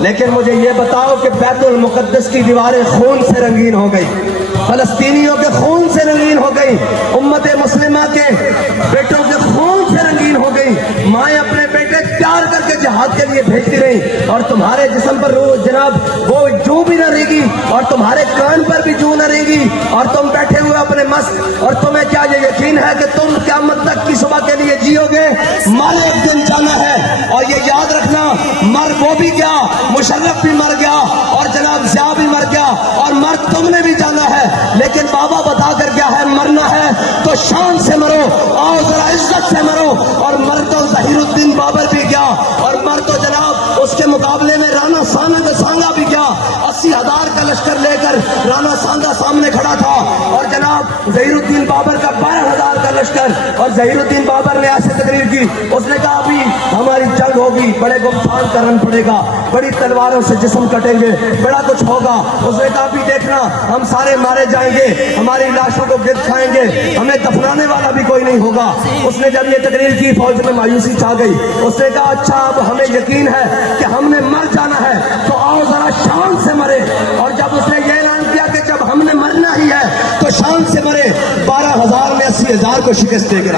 لیکن مجھے یہ بتاؤ کہ بیت المقدس کی دیواریں خون سے رنگین ہو گئی، فلسطینیوں کے خون سے رنگین ہو گئی، امت مسلمہ کے بیٹوں کے خون سے رنگین ہو گئی، مائیں اپنے بیٹے تیار کر کے جہاد کے لیے بھیجتی رہیں، اور تمہارے جسم پر جناب وہ جو بھی نہ رہے گی، اور تمہارے کان پر بھی جو نہ رہے گی، اور تم بیٹھے ہوئے اپنے مست، اور تمہیں کیا یہ یقین ہے کہ تم قیامت تک کی صبح کے لیے جیو گے؟ مر ایک دن جانا ہے، اور یہ یاد رکھنا، مر وہ بھی گیا، مشرف بھی مر گیا، اور جناب ضیاء بھی مر گیا، اور مر تم نے بھی جانا ہے، لیکن بابا بتا کر کیا ہے، مرنا ہے تو شان سے مرو، اور ذرا عزت سے مرو، اور مر تو ظہیر الدین بابر بھی گیا، اور مر تو جناب اس کے مقابلے میں رانا سانگا بھی گیا، 80,000 کا لشکر لے کر رانا سانگا سامنے کھڑا تھا، اور جناب ظہیر الدین بابر کا 12,000 کا لشکر، اور ظہیر الدین بابر نے ایسے تقریر کی، اس نے کہا ابھی ہماری جنگ ہوگی، بڑے گمشان کا رن پڑے گا، بڑی تلواروں سے جسم کٹیں گے، بڑا کچھ ہوگا، اس نے کہا ابھی دیکھنا ہم سارے مارے جائیں گے، ہماری لاشوں کو گر کھائیں گے، ہمیں دفنانے والا بھی کوئی نہیں ہوگا۔ اس نے جب یہ تقریر کی فوج میں مایوسی چھا گئی، اس نے کہا اچھا اب ہمیں یقین ہے کہ ہم نے مر جانا ہے تو آؤ ذرا شان سے مرے، اور جب اس نے یہ اعلان کیا کہ جب ہم نے مرنا ہی ہے تو شان سے مرے، 12,000 نے 80,000 کو شکست دے کر